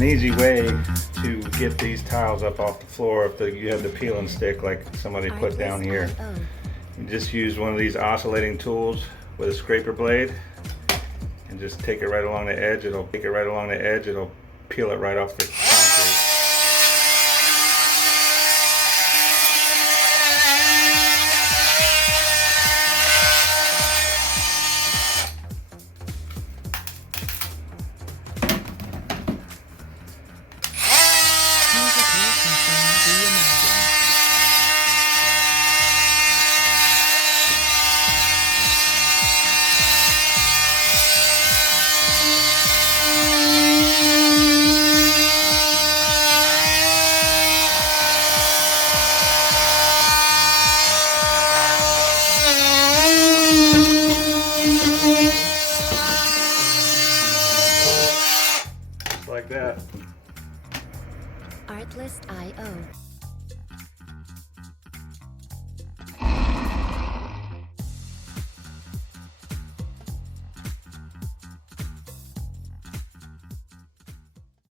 An easy way to get these tiles up off the floor if you have the peeling stick like somebody put down here. You just use one of these oscillating tools with a scraper blade and just take it right along the edge. It'll peel it right off the concrete. Like that. Artlist.io